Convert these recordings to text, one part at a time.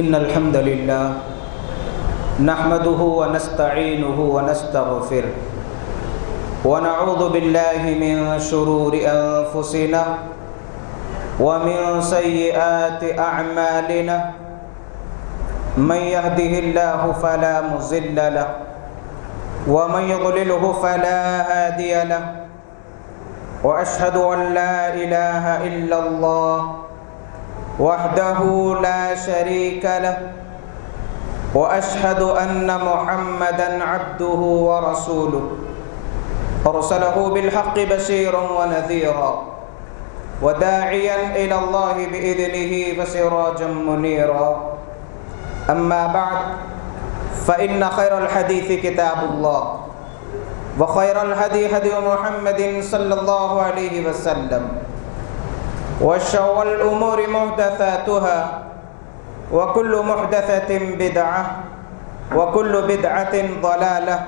إن الحمد لله نحمده ونستعينه ونستغفره ونعوذ بالله من شرور أنفسنا ومن سيئات أعمالنا من يهده الله فلا مضل له ومن يضلله فلا هادي له وأشهد أن لا إله إلا الله وحده لا شريك له وأشهد أن محمدًا عبده ورسوله أرسله بالحق بشيرا ونذيرا وداعيا إلى الله بإذنه وسراجا منيرا أما بعد فإن خير الحديث كتاب الله وخير الهدي هدي محمد صلى الله عليه وسلم وشر الأمور محدثاتها وكل محدثة بدعة وكل بدعة ضلالة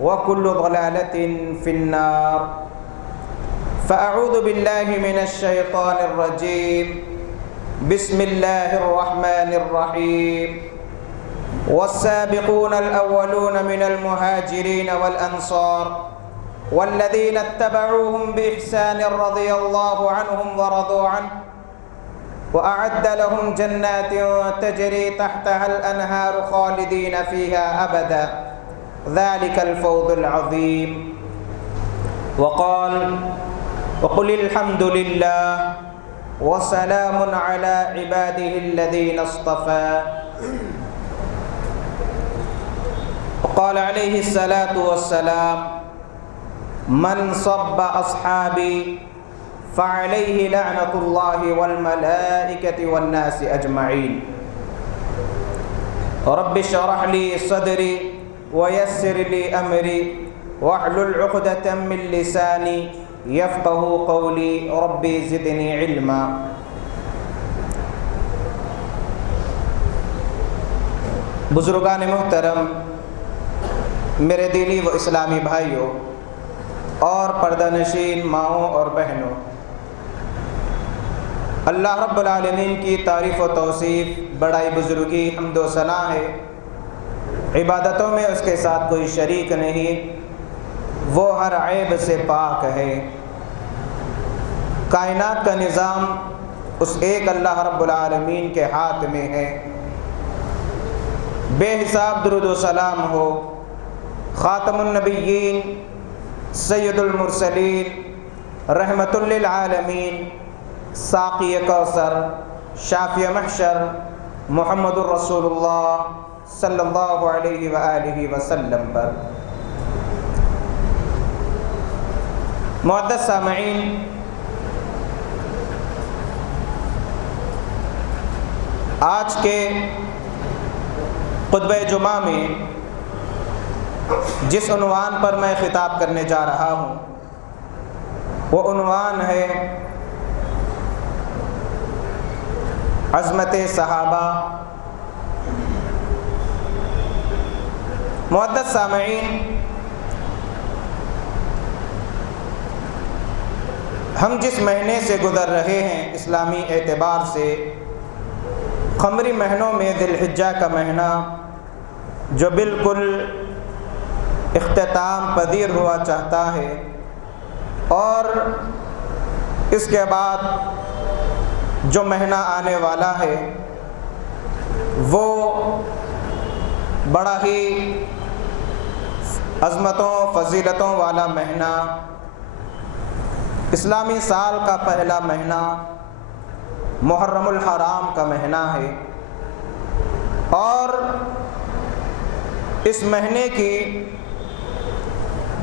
وكل ضلالة في النار فأعوذ بالله من الشيطان الرجيم بسم الله الرحمن الرحيم والسابقون الأولون من المهاجرين والأنصار والذين اتبعوهم بإحسان رضي الله عنهم ورضوا عنه وأعد لهم جنات تجري تحتها الأنهار خالدين فيها أبدا ذلك الفوز العظيم وقل الحمد لله وسلام على عباده الذين اصطفى وقال عليه الصلاة والسلام من صب أصحابي فعليه لعنة الله والملائكة والناس أجمعين رب اشرح لي صدري ويسر لي أمري واحلل عقدة من لساني يفقه قولي ربي زدني علما بزرگان محترم، میرے دینی و اسلامی بھائیوں اور پردہ نشین ماؤں اور بہنوں، اللہ رب العالمین کی تعریف و توصیف، بڑائی بزرگی، حمد و ثنا ہے۔ عبادتوں میں اس کے ساتھ کوئی شریک نہیں، وہ ہر عیب سے پاک ہے۔ کائنات کا نظام اس ایک اللہ رب العالمین کے ہاتھ میں ہے۔ بے حساب درود و سلام ہو خاتم النبیین، سید المرسلین، رحمت للعالمین، ساقی کوثر، شافی محشر، محمد الرسول اللہ صلی اللہ علیہ وآلہ وسلم پر۔ معزز سامعین، آج کے خطبہ جمعہ میں جس عنوان پر میں خطاب کرنے جا رہا ہوں وہ عنوان ہے عظمت صحابہ۔ معزز سامعین، ہم جس مہینے سے گزر رہے ہیں اسلامی اعتبار سے، قمری مہینوں میں ذی الحجہ کا مہینہ جو بالکل اختتام پذیر ہوا چاہتا ہے، اور اس کے بعد جو مہینہ آنے والا ہے وہ بڑا ہی عظمتوں فضیلتوں والا مہینہ، اسلامی سال کا پہلا مہینہ محرم الحرام کا مہینہ ہے۔ اور اس مہینے کی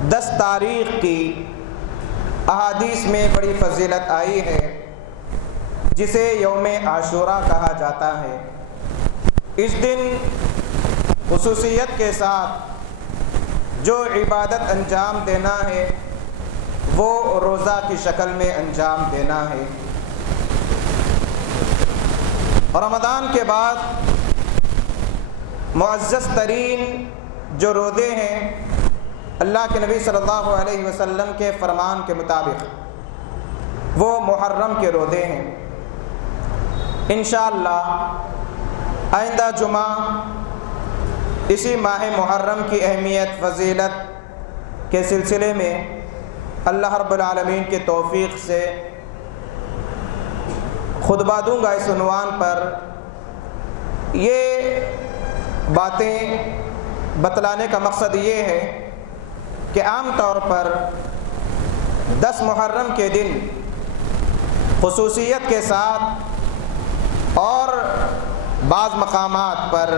10 تاریخ کی احادیث میں بڑی فضیلت آئی ہے، جسے یوم عاشوراء کہا جاتا ہے۔ اس دن خصوصیت کے ساتھ جو عبادت انجام دینا ہے وہ روزہ کی شکل میں انجام دینا ہے۔ رمضان کے بعد معزز ترین جو روزے ہیں، اللہ کے نبی صلی اللہ علیہ وسلم کے فرمان کے مطابق وہ محرم کے روزے ہیں۔ انشاءاللہ آئندہ جمعہ اسی ماہ محرم کی اہمیت فضیلت کے سلسلے میں اللہ رب العالمین کے توفیق سے خطبہ دوں گا اس عنوان پر۔ یہ باتیں بتلانے کا مقصد یہ ہے کہ عام طور پر 10 محرم کے دن خصوصیت کے ساتھ اور بعض مقامات پر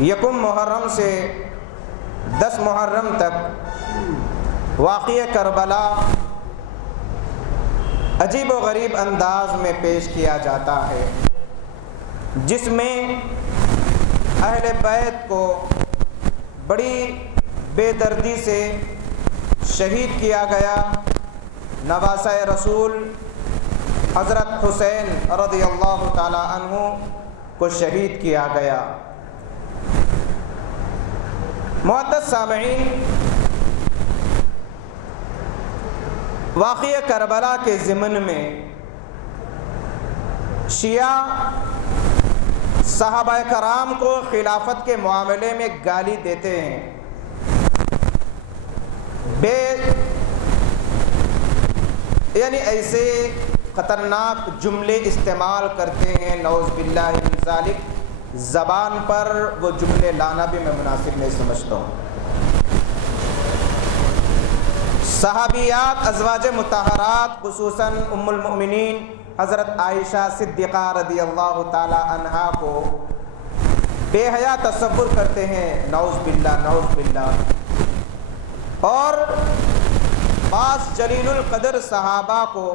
1 محرم سے 10 محرم تک واقعہ کربلا عجیب و غریب انداز میں پیش کیا جاتا ہے، جس میں اہل بیت کو بڑی بے دردی سے شہید کیا گیا۔ نواسۂ رسول حضرت حسین رضی اللہ تعالی عنہ کو شہید کیا گیا۔ معزز سامعین، واقعہ کربلا کے ضمن میں شیعہ صحابہ کرام کو خلافت کے معاملے میں گالی دیتے ہیں، یعنی ایسے خطرناک جملے استعمال کرتے ہیں، نعوذ باللہ من ذالک۔ زبان پر وہ جملے لانا بھی میں مناسب نہیں سمجھتا ہوں۔ صحابیات ازواج مطہرات خصوصاً ام المؤمنین حضرت عائشہ صدیقہ رضی اللہ تعالی عنہا کو بے حیا تصور کرتے ہیں، نعوذ باللہ نعوذ باللہ، اور بعض جلیل القدر صحابہ کو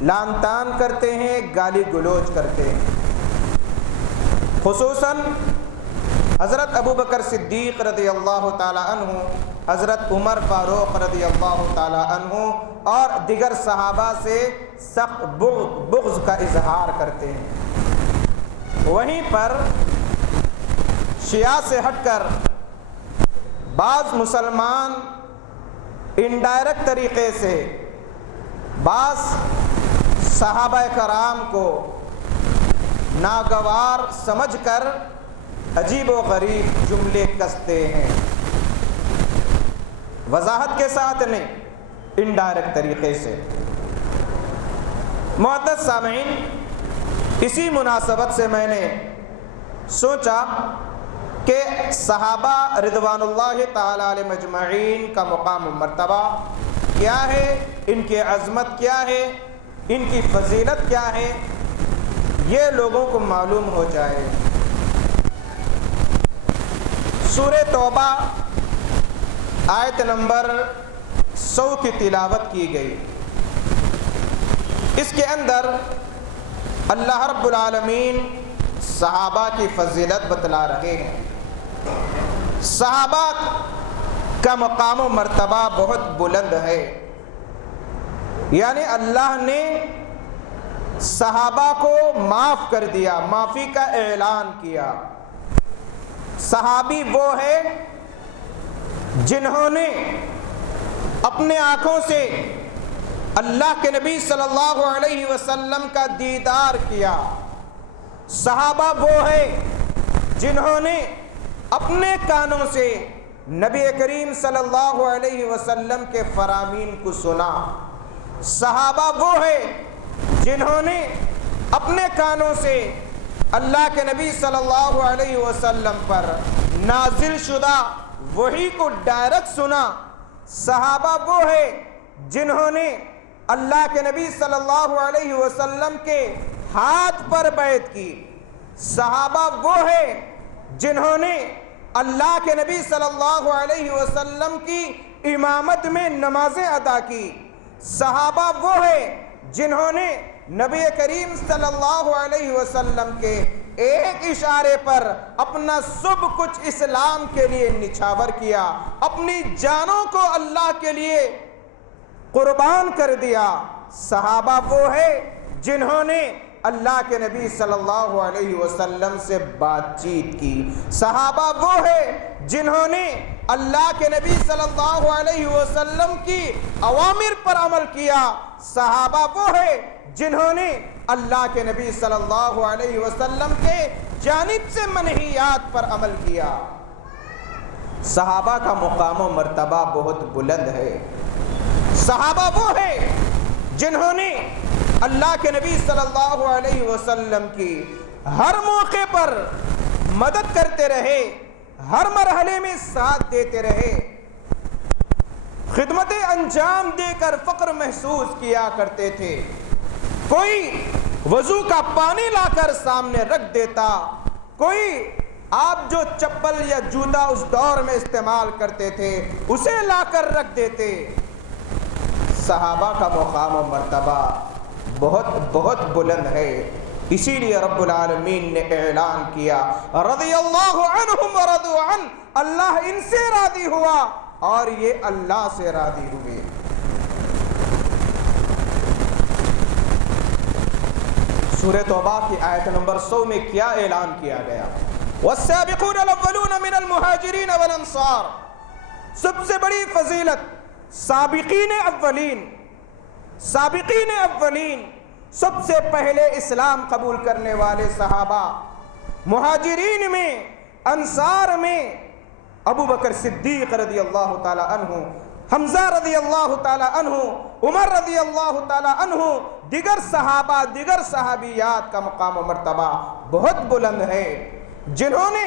لعن طعن کرتے ہیں، گالی گلوچ کرتے ہیں۔ خصوصاً حضرت ابوبکر صدیق رضی اللہ تعالی عنہ، حضرت عمر فاروق رضی اللہ تعالی عنہ اور دیگر صحابہ سے سخت بغض کا اظہار کرتے ہیں۔ وہیں پر شیعہ سے ہٹ کر بعض مسلمان انڈائریکٹ طریقے سے بعض صحابہ کرام کو ناگوار سمجھ کر عجیب و غریب جملے کستے ہیں، وضاحت کے ساتھ نہیں، انڈائریکٹ طریقے سے۔ معزز سامعین، اسی مناسبت سے میں نے سوچا کہ صحابہ رضوان اللہ تعالی علیہ مجمعین کا مقام و مرتبہ کیا ہے، ان کی عظمت کیا ہے، ان کی فضیلت کیا ہے، یہ لوگوں کو معلوم ہو جائے۔ سورہ توبہ آیت نمبر 100 کی تلاوت کی گئی۔ اس کے اندر اللہ رب العالمین صحابہ کی فضیلت بتلا رہے ہیں۔ صحابہ کا مقام و مرتبہ بہت بلند ہے، یعنی اللہ نے صحابہ کو معاف کر دیا، معافی کا اعلان کیا۔ صحابی وہ ہے جنہوں نے اپنے آنکھوں سے اللہ کے نبی صلی اللہ علیہ وسلم کا دیدار کیا۔ صحابہ وہ ہے جنہوں نے اپنے کانوں سے نبی کریم صلی اللہ علیہ وسلم کے فرامین کو سنا۔ صحابہ وہ ہے جنہوں نے اپنے کانوں سے اللہ کے نبی صلی اللہ علیہ وسلم پر نازل شدہ وحی کو ڈائریکٹ سنا۔ صحابہ وہ ہے جنہوں نے اللہ کے نبی صلی اللہ علیہ وسلم کے ہاتھ پر بیعت کی۔ صحابہ وہ ہے جنہوں نے اللہ کے نبی صلی اللہ علیہ وسلم کی امامت میں نمازیں ادا کی۔ صحابہ وہ ہے جنہوں نے نبی کریم صلی اللہ علیہ وسلم کے ایک اشارے پر اپنا سب کچھ اسلام کے لیے نچھاور کیا، اپنی جانوں کو اللہ کے لیے قربان کر دیا۔ صحابہ وہ ہے جنہوں نے اللہ کے نبی صلی اللہ علیہ وسلم سے بات چیت کی۔ صحابہ وہ ہے جنہوں نے اللہ کے نبی صلی اللہ علیہ وسلم کی اوامر پر عمل کیا۔ صحابہ وہ ہے جنہوں نے اللہ کے نبی صلی اللہ علیہ وسلم کے جانب سے منہیات پر عمل کیا۔ صحابہ کا مقام و مرتبہ بہت بلند ہے۔ صحابہ وہ ہے جنہوں نے اللہ کے نبی صلی اللہ علیہ وسلم کی ہر موقع پر مدد کرتے رہے، ہر مرحلے میں ساتھ دیتے رہے، خدمت انجام دے کر فخر محسوس کیا کرتے تھے۔ کوئی وضو کا پانی لا کر سامنے رکھ دیتا، کوئی آپ جو چپل یا جوتا اس دور میں استعمال کرتے تھے اسے لا کر رکھ دیتے۔ صحابہ کا مقام و مرتبہ بہت بہت بلند ہے، اسی لیے رب العالمین نے اعلان کیا رضی اللہ عنہم ورضوا عنہ، اللہ ان سے راضی ہوا اور یہ اللہ سے راضی ہوئے۔ سورہ توبہ کی آیت نمبر 100 میں کیا اعلان کیا گیا؟ والسابقون الاولون من المہاجرین والانصار، سب سے بڑی فضیلت سابقین اولین۔ سابقین اولین سب سے پہلے اسلام قبول کرنے والے صحابہ، مہاجرین میں، انصار میں ابو بکر صدیق رضی اللہ تعالی عنہ، حمزہ رضی اللہ تعالی عنہ، عمر رضی اللہ تعالی عنہ، دیگر صحابہ، دیگر صحابیات کا مقام و مرتبہ بہت بلند ہے، جنہوں نے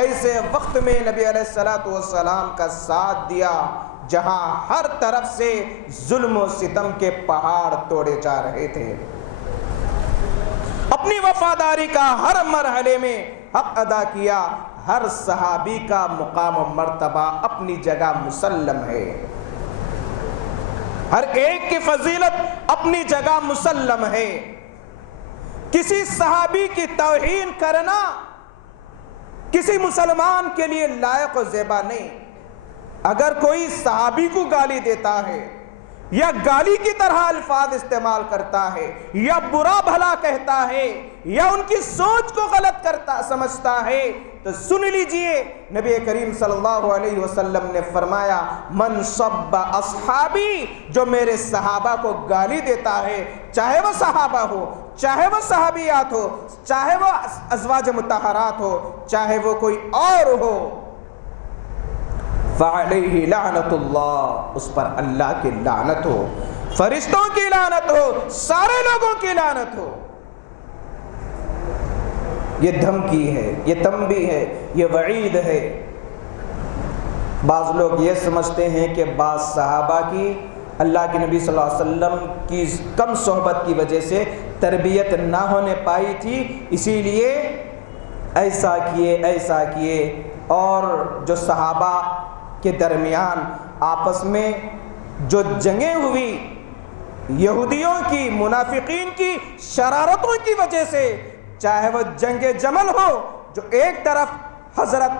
ایسے وقت میں نبی علیہ السلام کا ساتھ دیا جہاں ہر طرف سے ظلم و ستم کے پہاڑ توڑے جا رہے تھے۔ اپنی وفاداری کا ہر مرحلے میں حق ادا کیا۔ ہر صحابی کا مقام و مرتبہ اپنی جگہ مسلم ہے، ہر ایک کی فضیلت اپنی جگہ مسلم ہے۔ کسی صحابی کی توہین کرنا کسی مسلمان کے لیے لائق و زیبا نہیں۔ اگر کوئی صحابی کو گالی دیتا ہے یا گالی کی طرح الفاظ استعمال کرتا ہے یا برا بھلا کہتا ہے یا ان کی سوچ کو غلط سمجھتا ہے تو سن لیجئے، نبی کریم صلی اللہ علیہ وسلم نے فرمایا من سب اصحابی، جو میرے صحابہ کو گالی دیتا ہے، چاہے وہ صحابہ ہو، چاہے وہ صحابیات ہو، چاہے وہ ازواج مطہرات ہو، چاہے وہ کوئی اور ہو، فعلیہ لعنت اللہ، اس پر اللہ کی لعنت ہو، فرشتوں کی لعنت ہو، سارے لوگوں کی لعنت ہو۔ یہ دھمکی ہے، یہ تنبیہ ہے، یہ وعید ہے۔ بعض لوگ یہ سمجھتے ہیں کہ بعض صحابہ کی اللہ کے نبی صلی اللہ علیہ وسلم کی کم صحبت کی وجہ سے تربیت نہ ہونے پائی تھی، اسی لیے ایسا کیے، اور جو صحابہ کے درمیان آپس میں جو جنگیں ہوئی یہودیوں کی، منافقین کی شرارتوں کی وجہ سے، چاہے وہ جنگ جمل ہو جو ایک طرف حضرت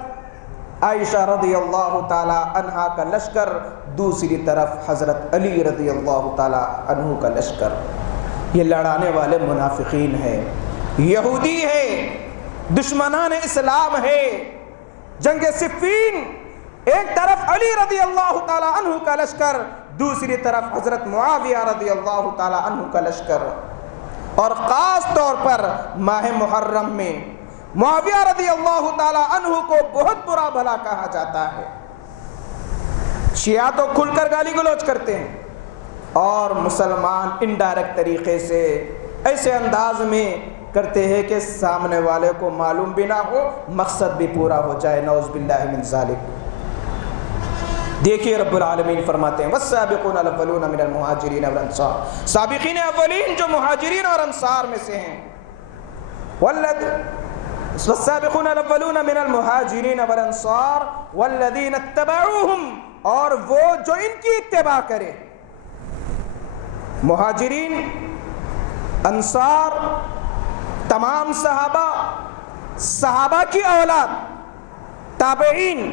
عائشہ رضی اللہ تعالی عنہا کا لشکر، دوسری طرف حضرت علی رضی اللہ تعالی عنہ کا لشکر، یہ لڑانے والے منافقین ہیں، یہودی ہے، دشمنان اسلام ہے۔ جنگ صفین، ایک طرف علی رضی اللہ تعالی عنہ کا لشکر، دوسری طرف حضرت معاویہ رضی اللہ تعالی عنہ کا لشکر، اور خاص طور پر ماہ محرم میں معاویہ رضی اللہ تعالی عنہ کو بہت برا بھلا کہا جاتا ہے۔ شیعہ تو کھل کر گالی گلوچ کرتے ہیں، اور مسلمان انڈائریکٹ طریقے سے ایسے انداز میں کرتے ہیں کہ سامنے والے کو معلوم بھی نہ ہو، مقصد بھی پورا ہو جائے، نعوذ باللہ من ذالک۔ دیکھیے رب العالمین فرماتے ہیں والسابقون الاولون من المہاجرین والانصار، سابقین اولین جو مہاجرین اور انصار میں سے ہیں، والسابقون الاولون من المہاجرین والانصار والذین اتبعوہم، اور وہ جو ان کی اتباع کرے، مہاجرین، انصار، تمام صحابہ کی اولاد، تابعین،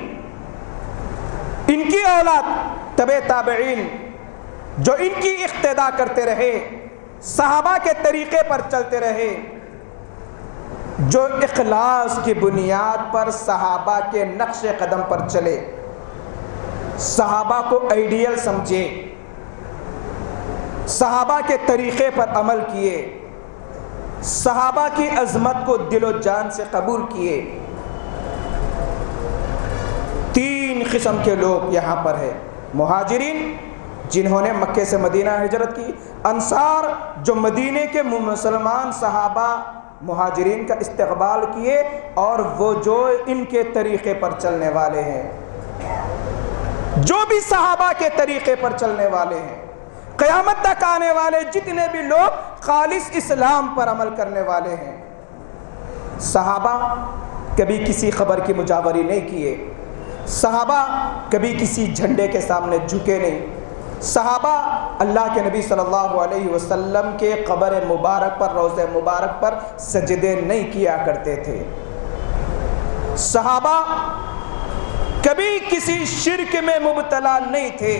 ان کی اولاد، تبع تابعین، جو ان کی اقتداء کرتے رہے، صحابہ کے طریقے پر چلتے رہے، جو اخلاص کی بنیاد پر صحابہ کے نقش قدم پر چلے، صحابہ کو آئیڈیل سمجھے، صحابہ کے طریقے پر عمل کیے، صحابہ کی عظمت کو دل و جان سے قبول کیے۔ تین قسم کے لوگ یہاں پر ہیں: مہاجرین جنہوں نے مکے سے مدینہ ہجرت کی، انصار جو مدینے کے مسلمان صحابہ مہاجرین کا استقبال کیے، اور وہ جو ان کے طریقے پر چلنے والے ہیں، جو بھی صحابہ کے طریقے پر چلنے والے ہیں، قیامت تک آنے والے جتنے بھی لوگ خالص اسلام پر عمل کرنے والے ہیں۔ صحابہ کبھی کسی خبر کی مجاوری نہیں کیے، صحابہ کبھی کسی جھنڈے کے سامنے جھکے نہیں، صحابہ اللہ کے نبی صلی اللہ علیہ وسلم کے قبر مبارک پر، روضہ مبارک پر سجدے نہیں کیا کرتے تھے، صحابہ کبھی کسی شرک میں مبتلا نہیں تھے،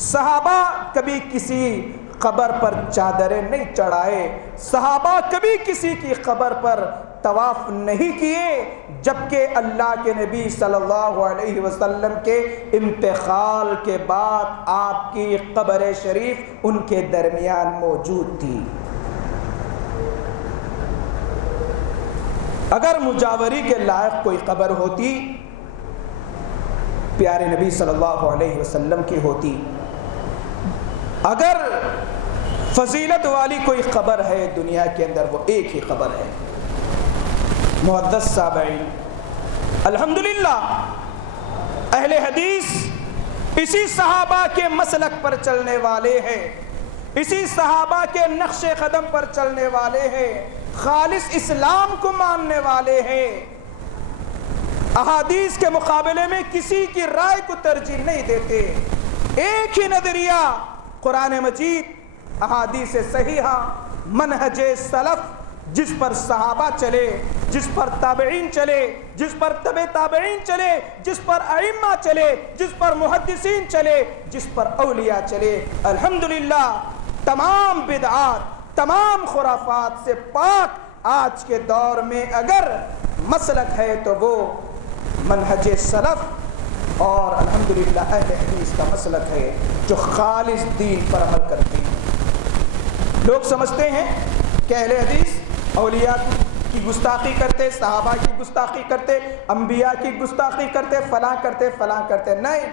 صحابہ کبھی کسی قبر پر چادریں نہیں چڑھائے، صحابہ کبھی کسی کی قبر پر طواف نہیں کیے، جبکہ اللہ کے نبی صلی اللہ علیہ وسلم کے انتقال کے بعد آپ کی قبر شریف ان کے درمیان موجود تھی۔ اگر مجاوری کے لائق کوئی قبر ہوتی، پیارے نبی صلی اللہ علیہ وسلم کی ہوتی۔ اگر فضیلت والی کوئی قبر ہے دنیا کے اندر، وہ ایک ہی قبر ہے۔ معزز سامعین، الحمدللہ اہل حدیث اسی صحابہ کے مسلک پر چلنے والے ہیں، اسی صحابہ کے نقش قدم پر چلنے والے ہیں، خالص اسلام کو ماننے والے ہیں، احادیث کے مقابلے میں کسی کی رائے کو ترجیح نہیں دیتے، ایک ہی نظریہ قرآن مجید، احادیث صحیحہ، منہج سلف جس پر صحابہ چلے، جس پر تابعین چلے، جس پر تبع تابعین چلے، جس پر ائمہ چلے، جس پر محدثین چلے، جس پر اولیاء چلے۔ الحمدللہ تمام بدعات، تمام خرافات سے پاک آج کے دور میں اگر مسلک ہے تو وہ منہج سلف اور الحمدللہ اہل حدیث کا مسلک ہے، جو خالص دین پر عمل کرتے ہیں۔ لوگ سمجھتے ہیں کہ اہل حدیث اولیاء کی گستاخی کرتے، صحابہ کی گستاخی کرتے، انبیاء کی گستاخی کرتے، فلاں کرتے فلاں کرتے۔ نہیں،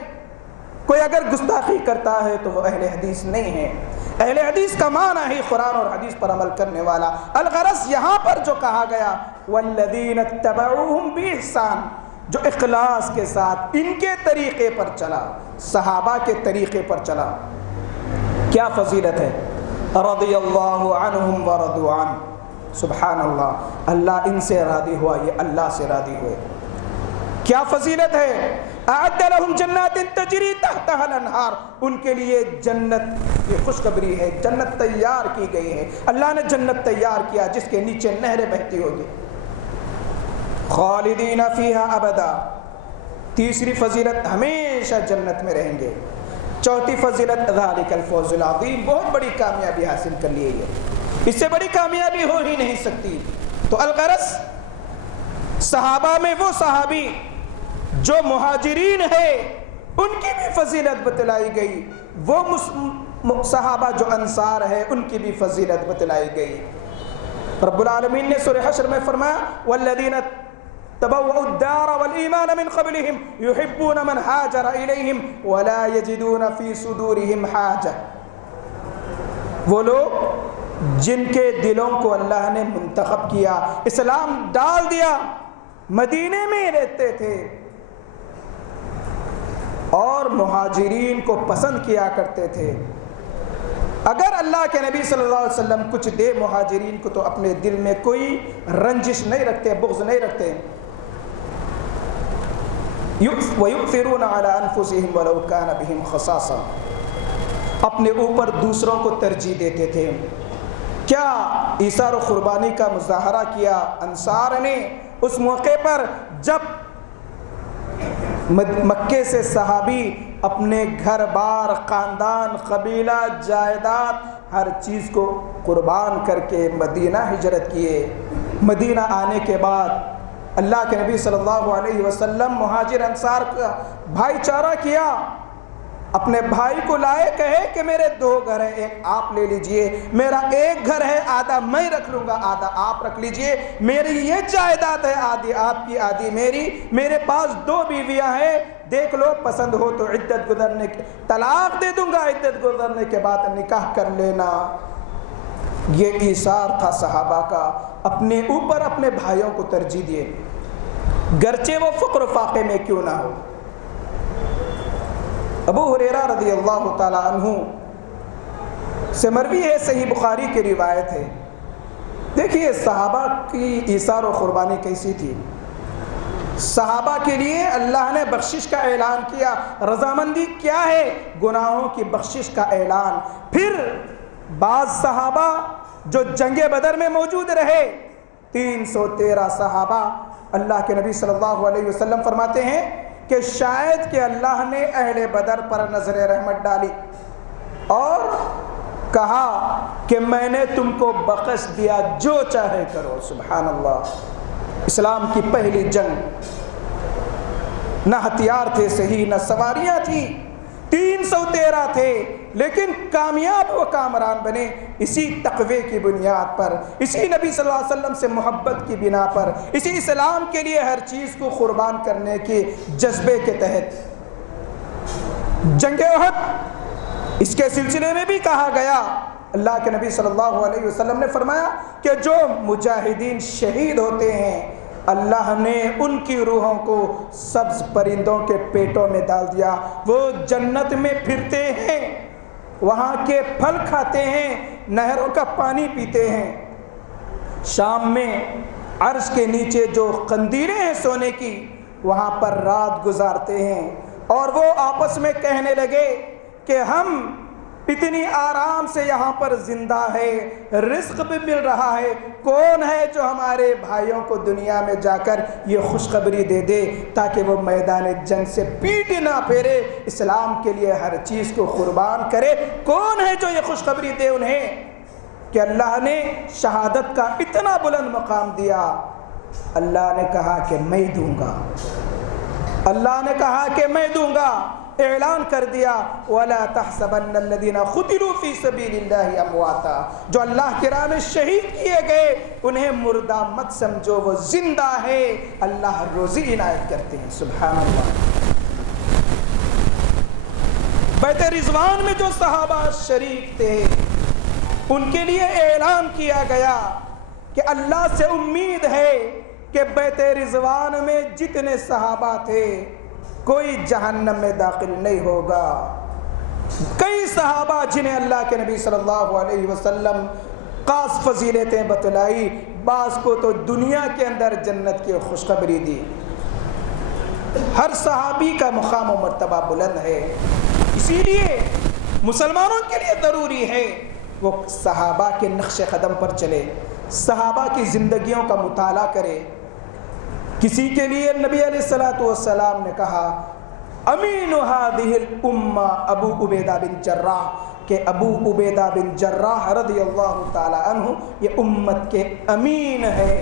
کوئی اگر گستاخی کرتا ہے تو وہ اہل حدیث نہیں ہے۔ اہل حدیث کا معنی ہے قرآن اور حدیث پر عمل کرنے والا۔ الغرض یہاں پر جو کہا گیا والذین اتبعوہم بإحسان، جو اخلاص کے ساتھ ان کے طریقے پر چلا، صحابہ کے طریقے پر چلا، کیا فضیلت ہے؟ رضی اللہ عنہم ورضوا عنہ، سبحان اللہ، اللہ ان سے راضی ہوا، یہ اللہ سے راضی ہوئے۔ کیا فضیلت ہے؟ اعد لهم جنات تجری تحتها الانہار، ان کے لیے جنت کی خوشخبری ہے، جنت تیار کی گئی ہے، اللہ نے جنت تیار کیا جس کے نیچے نہریں بہتی ہوگی، خالدین فیہا ابدا۔ تیسری فضیلت، ہمیشہ جنت میں رہیں گے۔ چوتھی فضیلت، ذالک الفوز العظیم، بہت بڑی کامیابی حاصل کر لی ہے، اس سے بڑی کامیابی ہو ہی نہیں سکتی۔ تو الغرض صحابہ میں وہ صحابی جو مہاجرین ہے ان کی بھی فضیلت بتلائی گئی، وہ صحابہ جو انصار ہے ان کی بھی فضیلت بتلائی گئی۔ رب العالمین نے سورہ حشر میں فرمایا والذین تبوؤوا الدار والایمان من قبلهم يحبون من هاجر اليهم ولا يجدون في صدورهم حاجہ، وہ لوگ جن کے دلوں کو اللہ نے منتخب کیا، اسلام ڈال دیا، مدینے میں رہتے تھے اور مہاجرین کو پسند کیا کرتے تھے۔ اگر اللہ کے نبی صلی اللہ علیہ وسلم کچھ دے مہاجرین کو تو اپنے دل میں کوئی رنجش نہیں رکھتے، بغض نہیں رکھتے۔ وَيُؤْثِرُونَ عَلَىٰ أَنفُسِهِمْ وَلَوْ كَانَ بِهِمْ خَصَاصَةٌ، اپنے اوپر دوسروں کو ترجیح دیتے تھے۔ کیا ایثار و قربانی کا مظاہرہ کیا انصار نے اس موقع پر جب مکے سے صحابی اپنے گھر بار، خاندان، قبیلہ، جائیداد، ہر چیز کو قربان کر کے مدینہ ہجرت کیے۔ مدینہ آنے کے بعد اللہ کے نبی صلی اللہ علیہ وسلم مہاجر انصار کا بھائی چارہ کیا، اپنے بھائی کو لائے، کہے کہ میرے 2 گھر ہیں، ایک آپ لے لیجئے، میرا ایک گھر ہے، آدھا میں رکھ لوں گا، آدھا آپ رکھ لیجئے، میری یہ جائیداد ہے، آدھی آپ کی آدھی میری، میرے پاس 2 بیویاں ہیں، دیکھ لو، پسند ہو تو عدت گزرنے کے طلاق دے دوں گا، عدت گزرنے کے بعد نکاح کر لینا۔ یہ ایثار تھا صحابہ کا، اپنے اوپر اپنے بھائیوں کو ترجیح دیے، گرچہ وہ فقر و فاقے میں کیوں نہ ہو۔ ابو ہریرہ رضی اللہ تعالی عنہ سے مروی ہے، صحیح بخاری کی روایت ہے۔ دیکھیے صحابہ کی ایثار و قربانی کیسی تھی۔ صحابہ کے لیے اللہ نے بخشش کا اعلان کیا۔ رضامندی کیا ہے؟ گناہوں کی بخشش کا اعلان۔ پھر بعض صحابہ جو جنگ بدر میں موجود رہے، 313 صحابہ، اللہ کے نبی صلی اللہ علیہ وسلم فرماتے ہیں کہ شاید کہ اللہ نے اہل بدر پر نظر رحمت ڈالی اور کہا کہ میں نے تم کو بخش دیا، جو چاہے کرو۔ سبحان اللہ۔ اسلام کی پہلی جنگ، نہ ہتھیار تھے صحیح، نہ سواریاں تھیں، 313 تھے، لیکن کامیاب و کامران بنے اسی تقوی کی بنیاد پر، اسی نبی صلی اللہ علیہ وسلم سے محبت کی بنا پر، اسی اسلام کے لیے ہر چیز کو قربان کرنے کے جذبے کے تحت۔ جنگ احد، اس کے سلسلے میں بھی کہا گیا، اللہ کے نبی صلی اللہ علیہ وسلم نے فرمایا کہ جو مجاہدین شہید ہوتے ہیں، اللہ نے ان کی روحوں کو سبز پرندوں کے پیٹوں میں ڈال دیا، وہ جنت میں پھرتے ہیں، وہاں کے پھل کھاتے ہیں، نہروں کا پانی پیتے ہیں، شام میں عرش کے نیچے جو قندیلیں ہیں سونے کی، وہاں پر رات گزارتے ہیں، اور وہ آپس میں کہنے لگے کہ ہم اتنی آرام سے یہاں پر زندہ ہے، رزق بھی مل رہا ہے، کون ہے جو ہمارے بھائیوں کو دنیا میں جا کر یہ خوشخبری دے دے تاکہ وہ میدان جنگ سے پیٹ نہ پھیرے، اسلام کے لیے ہر چیز کو قربان کرے؟ کون ہے جو یہ خوشخبری دے انہیں کہ اللہ نے شہادت کا اتنا بلند مقام دیا؟ اللہ نے کہا کہ میں دوں گا، اللہ نے کہا کہ میں دوں گا، اعلان کر دیا وَلَا تَحْسَبَنَّ الَّذِينَ قُتِلُوا فِي سَبِيلِ اللَّهِ أَمْوَاتًا، جو اللہ کی راہ میں شہید کیے گئے انہیں مردہ مت سمجھو، وہ زندہ ہے، اللہ روزی عنایت کرتے ہیں۔ سبحان اللہ۔ بیت رضوان میں جو صحابہ شریک تھے ان کے لیے اعلان کیا گیا کہ اللہ سے امید ہے کہ بیت رضوان میں جتنے صحابہ تھے کوئی جہنم میں داخل نہیں ہوگا۔ کئی صحابہ جنہیں اللہ کے نبی صلی اللہ علیہ وسلم خاص فضیلتیں بتلائی، بعض کو تو دنیا کے اندر جنت کی خوشخبری دی۔ ہر صحابی کا مقام و مرتبہ بلند ہے، اسی لیے مسلمانوں کے لیے ضروری ہے وہ صحابہ کے نقش قدم پر چلے، صحابہ کی زندگیوں کا مطالعہ کرے۔ کسی کے لیے نبی علیہ الصلوۃ والسلام نے کہا امین هذه الامہ ابو عبیدہ بن جراح، کہ ابو عبیدہ بن جراح رضی اللہ تعالی عنہ یہ امت کے امین ہے۔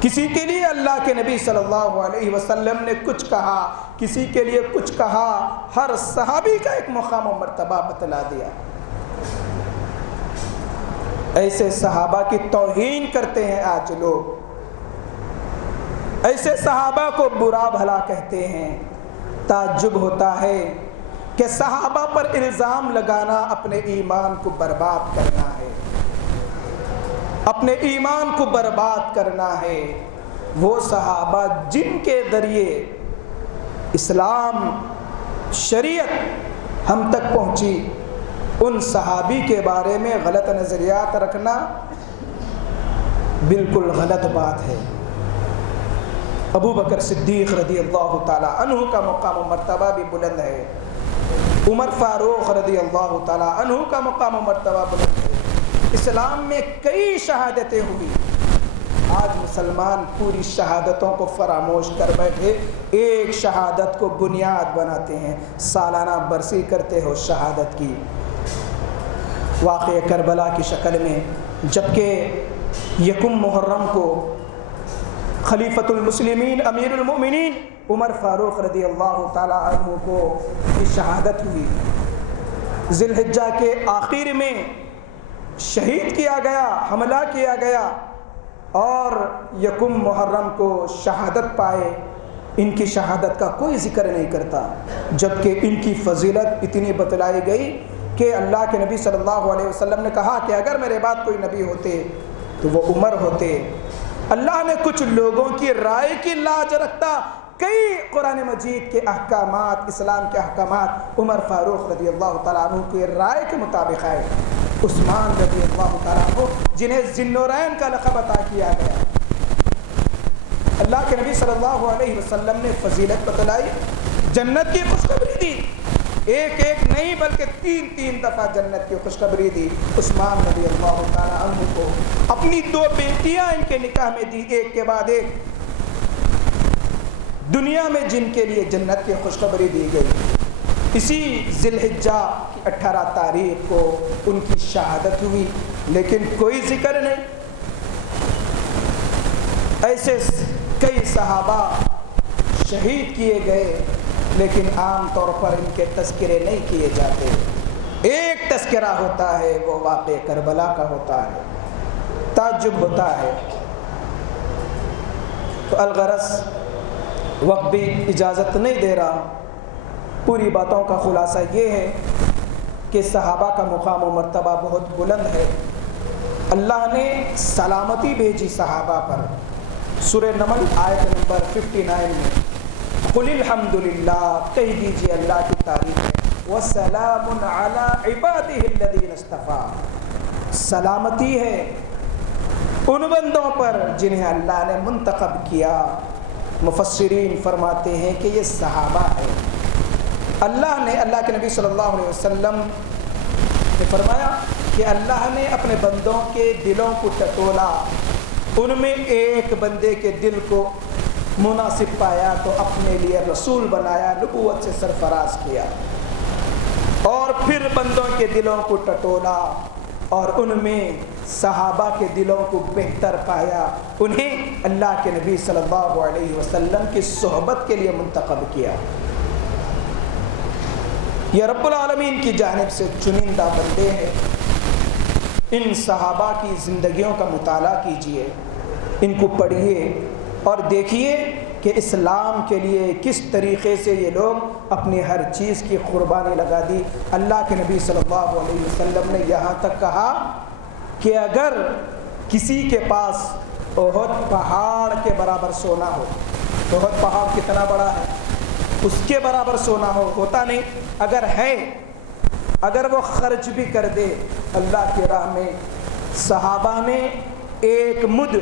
کسی کے لیے اللہ کے نبی صلی اللہ علیہ وسلم نے کچھ کہا، کسی کے لیے کچھ کہا، ہر صحابی کا ایک مقام و مرتبہ بتلا دیا۔ ایسے صحابہ کی توہین کرتے ہیں آج لوگ، ایسے صحابہ کو برا بھلا کہتے ہیں۔ تعجب ہوتا ہے کہ صحابہ پر الزام لگانا اپنے ایمان کو برباد کرنا ہے، اپنے ایمان کو برباد کرنا ہے۔ وہ صحابہ جن کے ذریعے اسلام شریعت ہم تک پہنچی، ان صحابی کے بارے میں غلط نظریات رکھنا بالکل غلط بات ہے۔ ابو بکر صدیق رضی اللہ تعالی عنہ کا مقام و مرتبہ بھی بلند ہے، عمر فاروق رضی اللہ تعالی عنہ کا مقام و مرتبہ بلند ہے۔ اسلام میں کئی شہادتیں ہوئی، آج مسلمان پوری شہادتوں کو فراموش کر بیٹھے، ایک شہادت کو بنیاد بناتے ہیں، سالانہ برسی کرتے ہو شہادت کی۔ واقعہ کربلا کی شکل میں جبکہ یکم محرم کو خلیفۃ المسلمین امیر المؤمنین عمر فاروق رضی اللہ تعالی عنہ کو کی شہادت ہوئی۔ ذی الحجہ کے آخر میں شہید کیا گیا، حملہ کیا گیا، اور یکم محرم کو شہادت پائے۔ ان کی شہادت کا کوئی ذکر نہیں کرتا، جبکہ ان کی فضیلت اتنی بتلائی گئی کہ اللہ کے نبی صلی اللہ علیہ وسلم نے کہا کہ اگر میرے بعد کوئی نبی ہوتے تو وہ عمر ہوتے۔ اللہ نے کچھ لوگوں کی رائے کی لاج رکھتا، کئی قرآن مجید کے احکامات، اسلام کے احکامات عمر فاروق رضی اللہ تعالیٰ عنہ کی رائے کے مطابق آئے۔ عثمان رضی اللہ تعالیٰ عنہ جنہیں ذی النورین کا لقب عطا کیا گیا، اللہ کے نبی صلی اللہ علیہ وسلم نے فضیلت بتلائی، جنت کی خوشخبری دی، ایک ایک نہیں بلکہ تین دفعہ جنت کی خوشخبری دی۔ عثمان رضی اللہ تعالیٰ عنہ کو اپنی 2 بیٹیاں ان کے نکاح میں دی، ایک کے بعد ایک، دنیا میں جن کے لیے جنت کی خوشخبری دی گئی۔ اسی ذی الحجہ کی 18 تاریخ کو ان کی شہادت ہوئی، لیکن کوئی ذکر نہیں۔ ایسے کئی صحابہ شہید کیے گئے، لیکن عام طور پر ان کے تذکرے نہیں کیے جاتے۔ ایک تذکرہ ہوتا ہے، وہ واقعہ کربلا کا ہوتا ہے، تعجب ہوتا ہے۔ تو الغرض وقت بھی اجازت نہیں دے رہا، پوری باتوں کا خلاصہ یہ ہے کہ صحابہ کا مقام و مرتبہ بہت بلند ہے۔ اللہ نے سلامتی بھیجی صحابہ پر۔ سورہ نمل آیت نمبر 59 میں قل الحمدللہ، کہہ دیجیے اللہ کی تعریف ہے، وَسَلَامٌ عَلَىٰ عِبَادِهِ الَّذِينَ اصْطَفَىٰ، سلامتی ہے ان بندوں پر جنہیں اللہ نے منتخب کیا۔ مفسرین فرماتے ہیں کہ یہ صحابہ ہے۔ اللہ کے نبی صلی اللہ علیہ وسلم نے فرمایا کہ اللہ نے اپنے بندوں کے دلوں کو ٹٹولا، ان میں ایک بندے کے دل کو مناسب پایا تو اپنے لیے رسول بنایا، نبوت سے سرفراز کیا، اور پھر بندوں کے دلوں کو ٹٹولا اور ان میں صحابہ کے دلوں کو بہتر پایا، انہیں اللہ کے نبی صلی اللہ علیہ وسلم کی صحبت کے لیے منتخب کیا۔ یہ رب العالمین کی جانب سے چنندہ بندے ہیں۔ ان صحابہ کی زندگیوں کا مطالعہ کیجئے، ان کو پڑھیے اور دیکھیے کہ اسلام کے لیے کس طریقے سے یہ لوگ اپنی ہر چیز کی قربانی لگا دی۔ اللہ کے نبی صلی اللہ علیہ وسلم نے یہاں تک کہا کہ اگر کسی کے پاس احد پہاڑ کے برابر سونا ہو، احد پہاڑ کتنا بڑا ہے، اس کے برابر سونا ہوتا نہیں، اگر ہے، اگر وہ خرچ بھی کر دے اللہ کی راہ میں، صحابہ نے ایک مد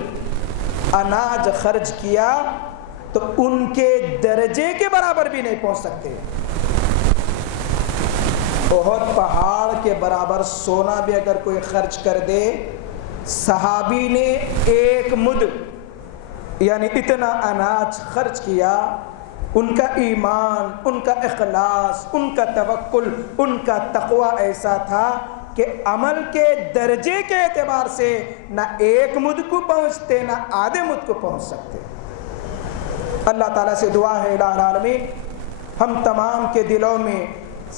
اناج خرچ کیا تو ان کے درجے کے برابر بھی نہیں پہنچ سکتے۔ احد پہاڑ کے برابر سونا بھی اگر کوئی خرچ کر دے، صحابی نے ایک مد یعنی اتنا اناج خرچ کیا، ان کا ایمان، ان کا اخلاص، ان کا توکل، ان کا تقوی ایسا تھا کہ عمل کے درجے کے اعتبار سے نہ ایک مد کو پہنچتے نہ آدھے مد کو پہنچ سکتے۔ اللہ تعالیٰ سے دعا ہے الہ العالمین ہم تمام کے دلوں میں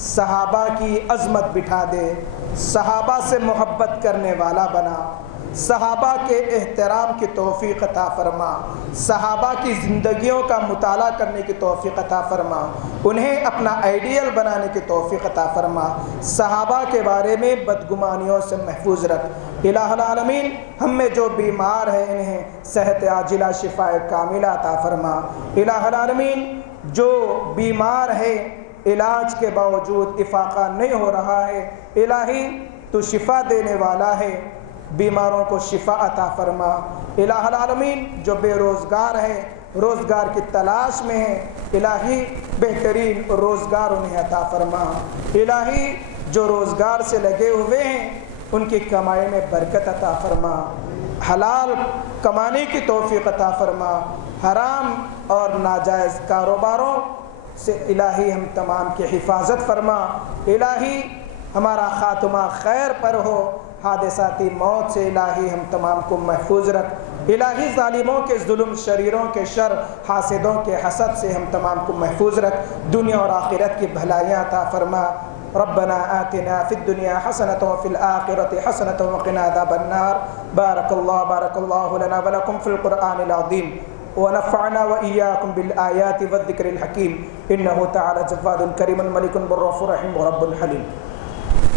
صحابہ کی عظمت بٹھا دے، صحابہ سے محبت کرنے والا بنا، صحابہ کے احترام کی توفیق عطا فرما، صحابہ کی زندگیوں کا مطالعہ کرنے کی توفیق عطا فرما، انہیں اپنا آئیڈیل بنانے کی توفیق عطا فرما، صحابہ کے بارے میں بدگمانیوں سے محفوظ رکھ۔ الہ العالمین ہم میں جو بیمار ہیں انہیں صحت عاجلہ شفاء کاملہ عطا فرما۔ الہ العالمین جو بیمار ہے علاج کے باوجود افاقہ نہیں ہو رہا ہے، الہی تو شفا دینے والا ہے، بیماروں کو شفا عطا فرما۔ الہ العالمین جو بے روزگار ہے، روزگار کی تلاش میں ہے، الہی بہترین روزگار انہیں عطا فرما۔ الہی جو روزگار سے لگے ہوئے ہیں ان کی کمائی میں برکت عطا فرما، حلال کمانے کی توفیق عطا فرما، حرام اور ناجائز کاروباروں سے الہی ہم تمام کی حفاظت فرما۔ الہی ہمارا خاتمہ خیر پر ہو، حادثاتی موت سے الہی ہم تمام کو محفوظ رکھ۔ الہی ظالموں کے ظلم، شریروں کے شر، حاسدوں کے حسد سے ہم تمام کو محفوظ رکھ، دنیا اور آخرت کی بھلائیاں عطا فرما۔ ربنا آتنا فی الدنیا حسنۃ وفی الآخرۃ حسنۃ وقنا عذاب النار۔ بارک اللہ لنا ولکم فی القرآن العظیم، ونفعنا وإياكم بالآيات والذكر الحكيم، إنه تعالى جواد كريم ملك بر رحيم ورب حليم۔